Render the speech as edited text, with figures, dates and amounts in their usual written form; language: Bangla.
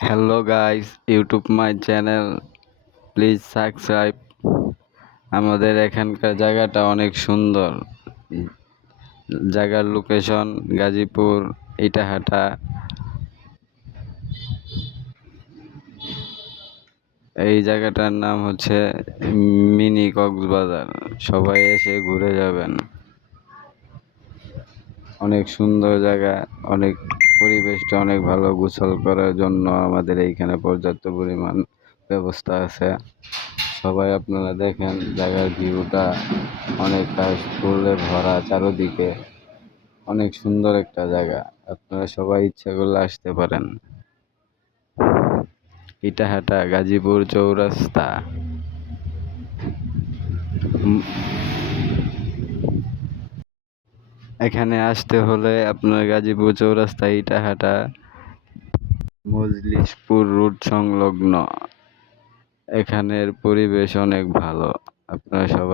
Hello guys, YouTube my channel, please subscribe. আমাদের এখানকার জায়গাটা অনেক সুন্দর। জায়গার লোকেশন গাজীপুর ইটাহাটা। এই জায়গাটার নাম হচ্ছে মিনি কক্সবাজার। সবাই এসে ঘুরে যাবেন। অনেক সুন্দর জায়গা, অনেক পরিবেশটা অনেক ভালো। গোসল করার জন্য আমাদের এইখানে পর্যাপ্ত পরিমাণ ব্যবস্থা আছে। সবাই আপনারা দেখেন, জায়গার ভিউটা অনেক ফুলে ভরা, চারদিকে অনেক সুন্দর একটা জায়গা। আপনারা সবাই ইচ্ছা করলে আসতে পারেন। ইটাহাটা গাজীপুর চৌরাস্তা। এখানে আসতে হলে আপনার গাজীপুর চৌরাস্তা ইটাহাটা মজলিশপুর রোড সংলগ্ন। এখানের পরিবেশ অনেক ভালো। আপনারা সবাই